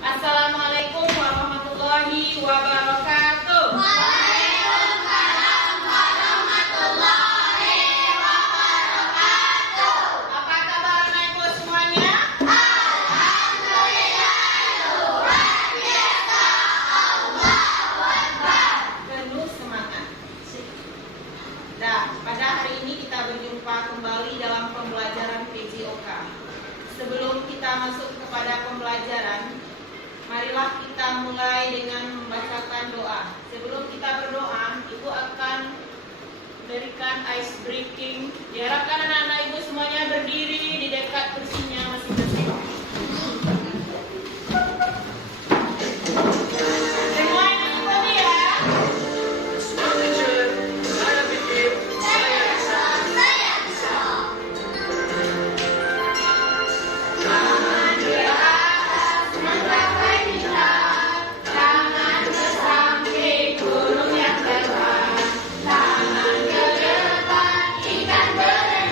Assalamualaikum warahmatullahi wabarakatuh. Waalaikumsalam warahmatullahi wabarakatuh. Apa kabar anak ibu semuanya? Alhamdulillah luar biasa. Allahu Akbar. Penuh semangat. Nah, pada hari ini kita berjumpa kembali dalam pembelajaran PJOK. Sebelum kita masuk kepada pembelajaran, marilah kita mulai dengan membacakan doa. Sebelum kita berdoa, Ibu akan berikan ice breaking. Diharapkan anak-anak Ibu semuanya berdiri di dekat kursinya masing-masing. Semua anak Ibu ya. Ikan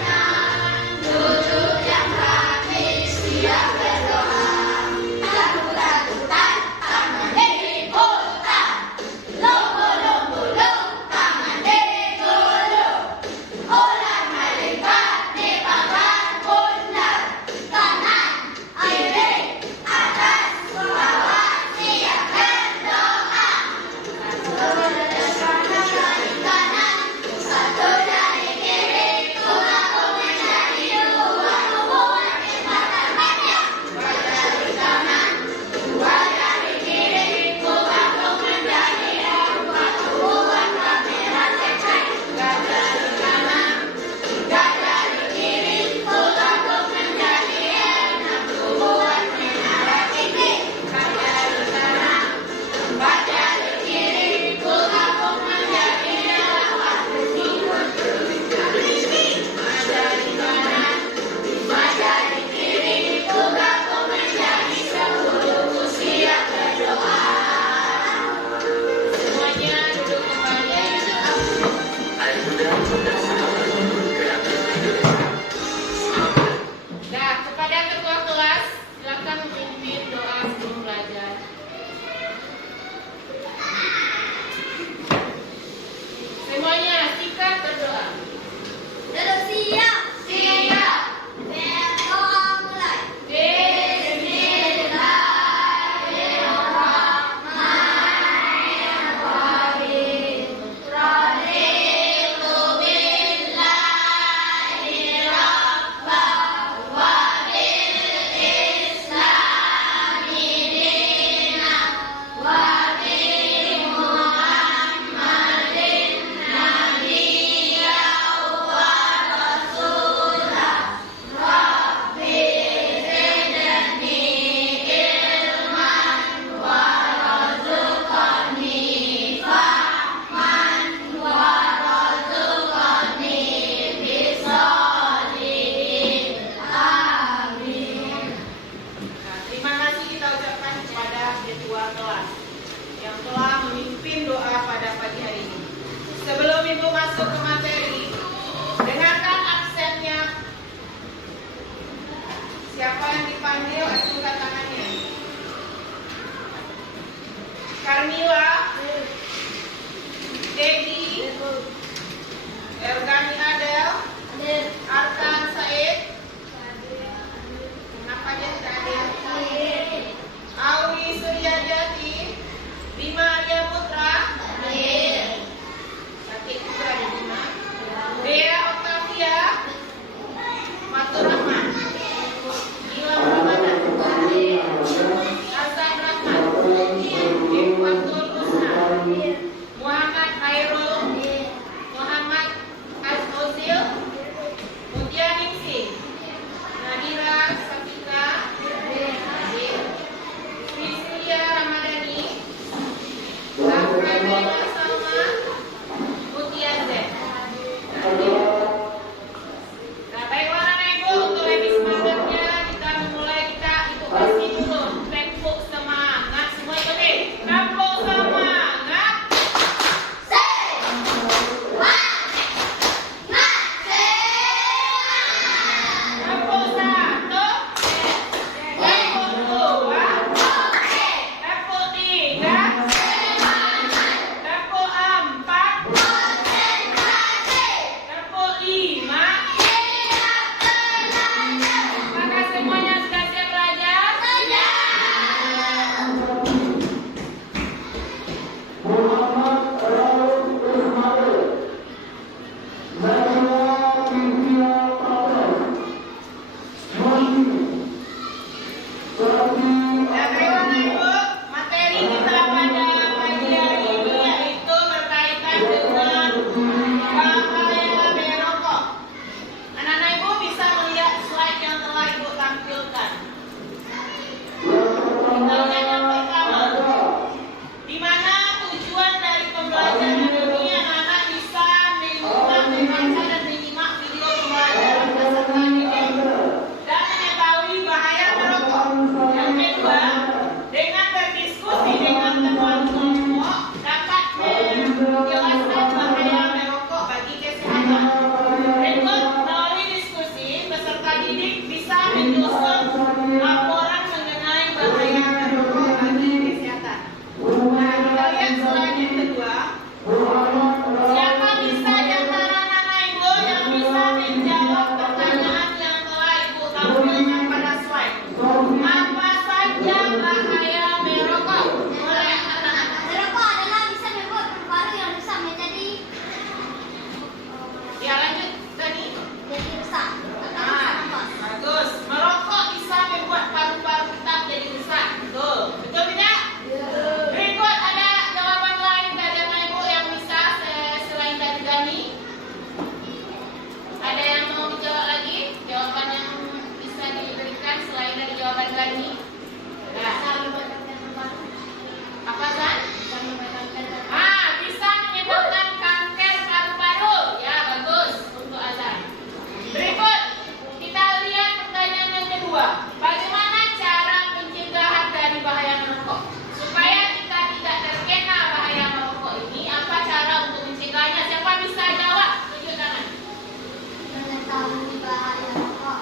mengetahui bahaya rokok?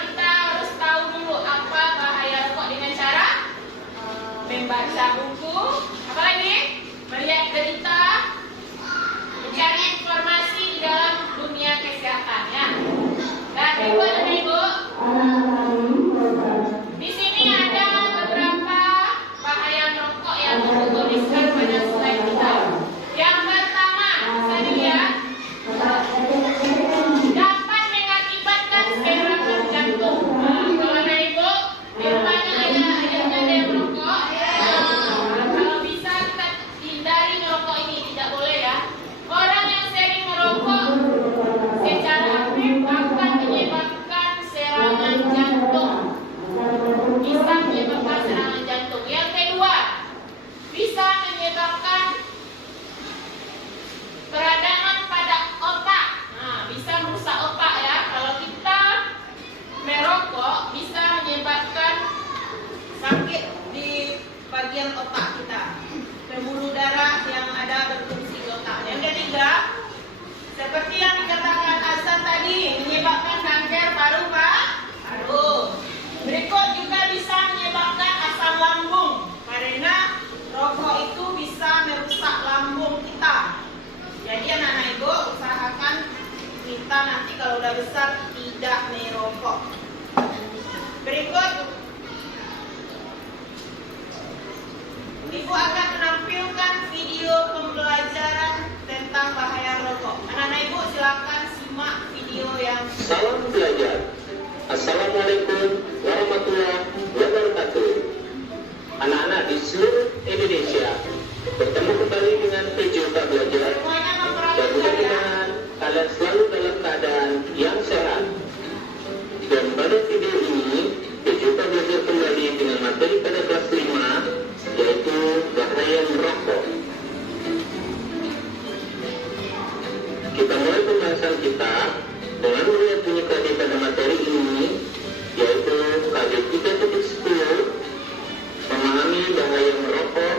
Kita harus tahu dulu apa bahaya rokok dengan cara membaca buku, apalagi melihat berita, mencari informasi di dalam dunia kesehatan ya. Dan ibu dan ibu, di sini ada beberapa bahaya rokok yang tertuliskan pada slide kita. Yang pertama, bisa dilihat, dapat mengakibatkan serangan jantung. Kalau ada ibu, di rumahnya ada yang merokok. Kalau bisa kita hindari merokok ini, tidak boleh ya. Orang yang sering merokok secara aktif akan menyebabkan serangan jantung. Bisa menyebabkan serangan jantung. Yang kedua, bisa menyebabkan peradangan pada otak. Bisa merusak otak ya. Kalau kita merokok, bisa menyebabkan sakit di bagian otak kita, pembuluh darah yang ada berfungsi di otak. Yang ketiga, seperti yang dikatakan Hasan tadi, menyebabkan kanker paru-paru. Berikut juga bisa menyebabkan asam lambung, karena rokok itu bisa merusak lambung kita. Jadi anak-anak ibu usahakan kita nanti kalau udah besar tidak merokok. Berikut ibu akan menampilkan video pembelajaran tentang bahaya rokok. Anak-anak ibu silakan simak video yang Salam belajar. Assalamualaikum warahmatullahi wabarakatuh. Anak-anak di seluruh Indonesia, bertemu kembali dengan PJOK Belajar. semuanya Dan memperhatikan ya. mudah-mudahan kalian selalu dalam keadaan yang sehat. Dan pada video ini, PJOK Belajar kembali dengan materi pada kelas 5, yaitu bahaya merokok. Kita mulai pembahasan kita dengan melihat bunyi KD pada materi ini, yaitu KD 3.10, memahami bahaya merokok,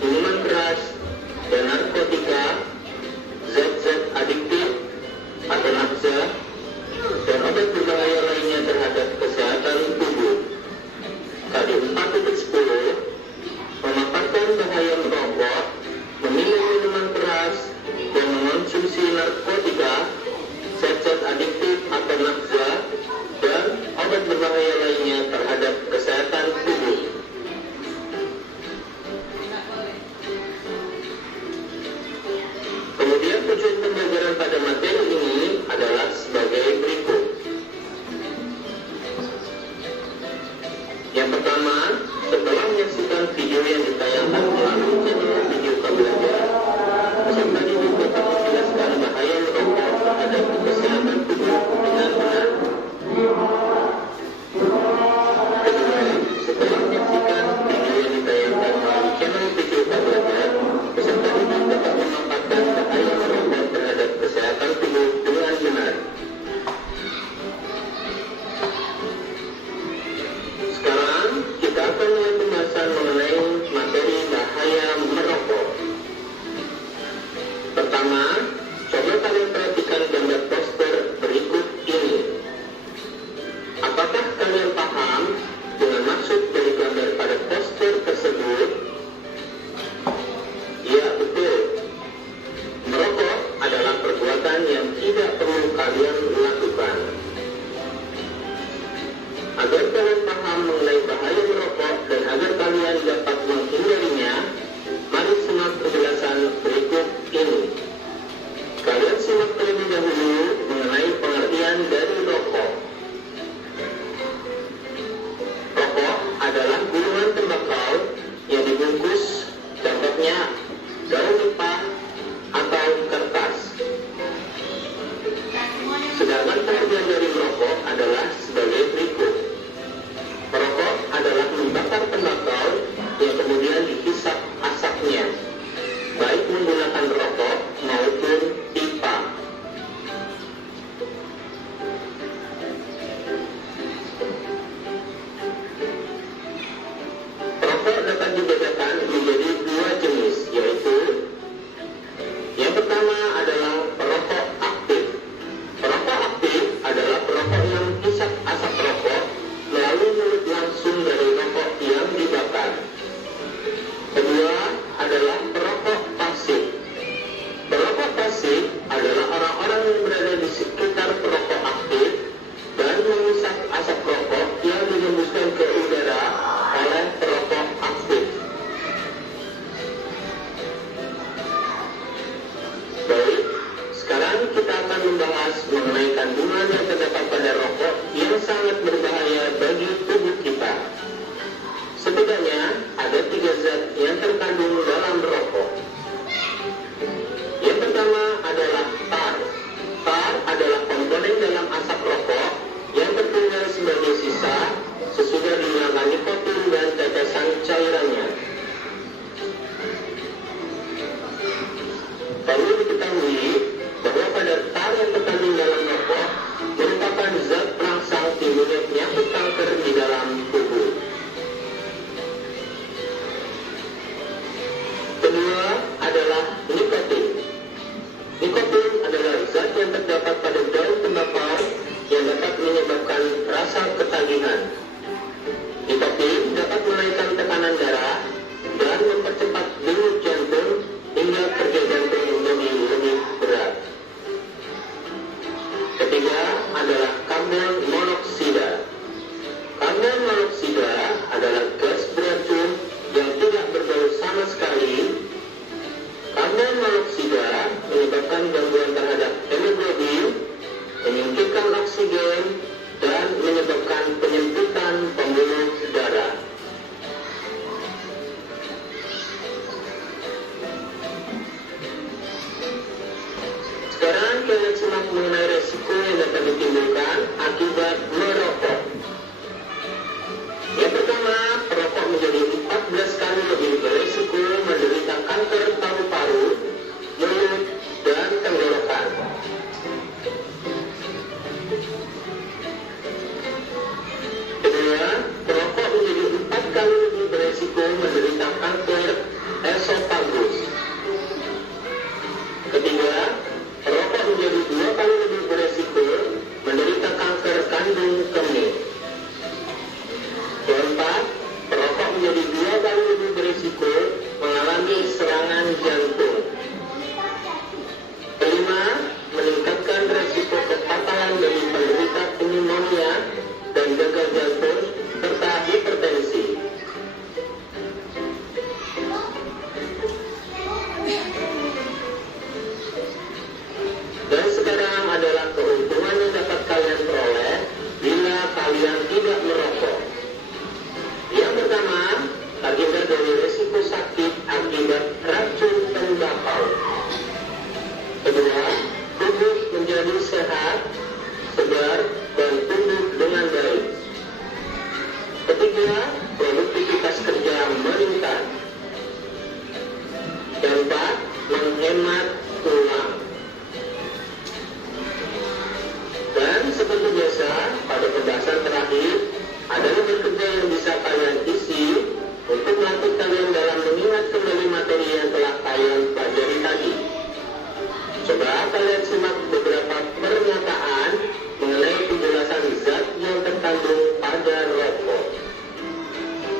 minuman keras, dan narkotika, ketagihan. Nikotin dapat menaikkan tekanan darah dan mempercepat denyut jantung hingga kerja jantung menjadi lebih berat. Ketiga adalah karbon monoksida. Karbon monoksida adalah gas beracun yang tidak berbau sama sekali. Karbon monoksida menyebabkan gangguan terhadap hemoglobin, menyingkirkan oksigen, dan menyebabkan penyempitan pembuluh darah. Sekarang kalian simak mengenai resiko yang dapat ditimbulkan akibat merokok. Yang pertama, perokok menjadi 14 kali lebih beresiko menderita kanker paru-paru, mulut, dan tenggorokan. Kedua, perokok menjadi 4 kali lebih beresiko menderita kanker esofagus. Ketiga, perokok menjadi 2 kali lebih beresiko menderita kanker kandung kemih. Keempat, perokok menjadi 2 kali lebih berisiko mengalami serangan jantung. Kelima, meningkatkan resiko kepatahan bagi penderita pneumonia dan gagal jantung serta hipertensi. Dan sekarang adalah keuntungan yang dapat kalian peroleh bila kalian tidak merokok. Yang pertama, terhindar dari risiko sakit akibat racun tembakau. Kedua, tubuh menjadi sehat, segar, dan tumbuh dengan baik. Ketiga, produktivitas kerja meningkat. Keempat, menghemat uang. Dan seperti biasa, pada pembahasan terakhir, adalah bekerja yang bisa kalian isi untuk melatih kalian dalam mengingat kembali materi yang telah kalian pelajari tadi. Coba kalian simak beberapa pernyataan mengenai penjelasan zat yang terkandung pada rokok.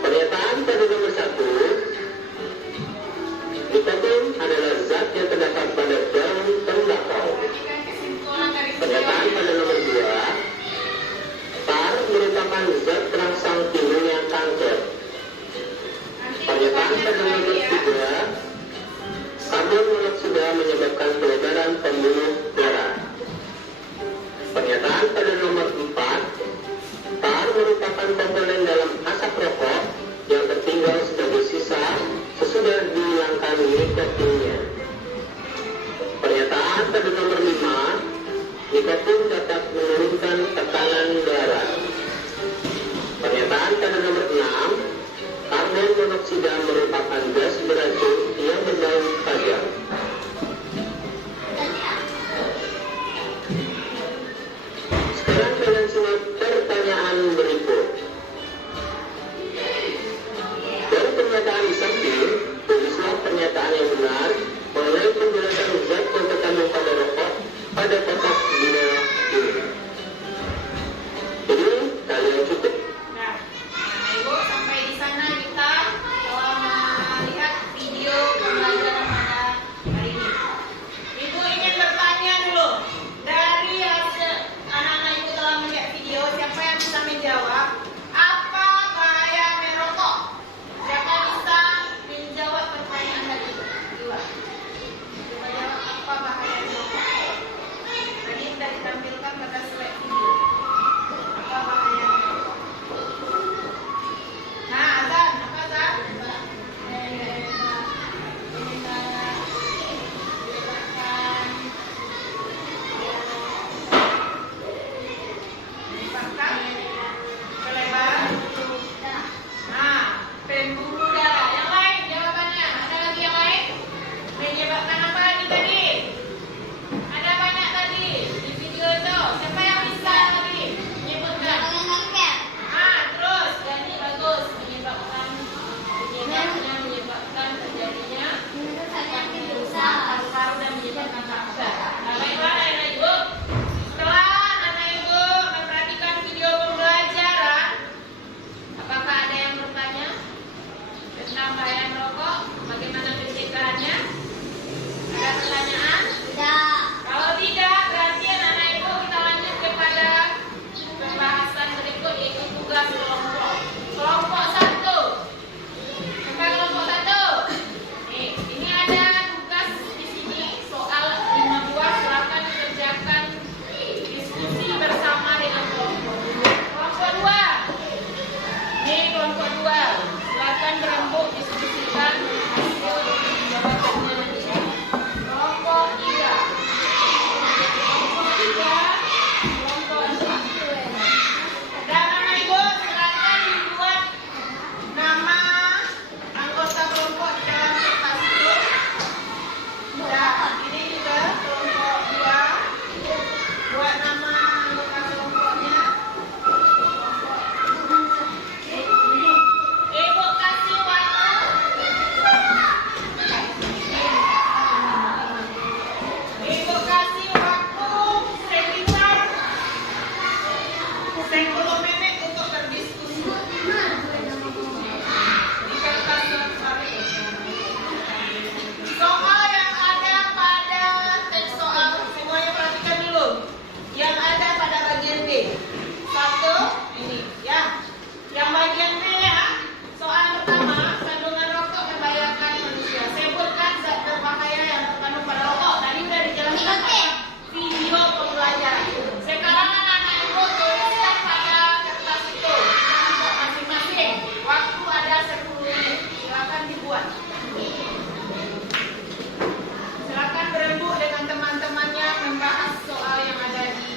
Pernyataan pada nomor 1, nikotin adalah zat yang terdapat pada daun tembakau. Pernyataan pada nomor 2, tar merupakan zat terangsang timbulnya kanker. Pernyataan pada nomor 3, karbon monoksida menyebabkan pelebaran pembuluh darah. Pernyataan pada nomor 4, tar merupakan komponen dalam asap rokok yang tertinggal sebagai sisa sesudah dihilangkan nikotinnya. Pernyataan pada nomor 5, nikotin dapat menurunkan tekanan darah. Pernyataan pada nomor 6, karbon monoksida merupakan gas beracun yang berbau tajam. Sekarang kalian simak pertanyaan berikut. Dari pernyataan di samping, tulislah pernyataan yang benar mengenai penjelasan zat yang terkandung pada rokok pada kotak bina ini. Jadi, kalian cukup. Nah, Ibu sampai di sana kita telah melihat 10 menit untuk berdiskusi. Di kertas soal yang ada pada teks soal, semuanya perhatikan dulu. Yang ada pada bagian B. Satu, ini ya. Yang bagian B ya. Soal pertama, kandungan rokok membahayakan manusia. Sebutkan zat berbahaya yang terkandung pada rokok. Tadi udah dijelaskan pada video pembelajaran. Sekarang anak-anak ibu tuliskan pada kertas itu masing-masing. Waktu ada 10 menit. Silakan dibuat. Silakan berembuk dengan teman-temannya membahas soal yang ada di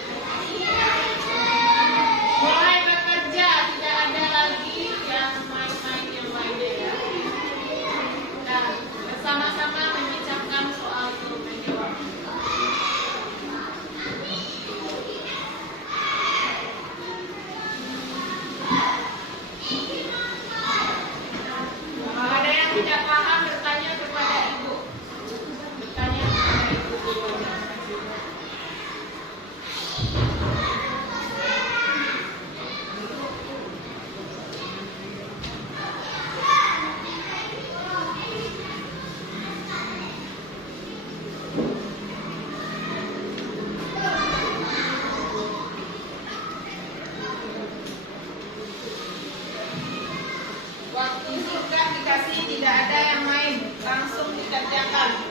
mulai bekerja, tidak ada lagi yang main-main yang lainnya ya. Nah, bersama-sama memecahkan soal itu menjawab. Kalau ada yang tidak paham bertanya kepada ibu. Bertanya kepada ibu. Waktu singkat dikasih, tidak ada yang main, langsung dikerjakan.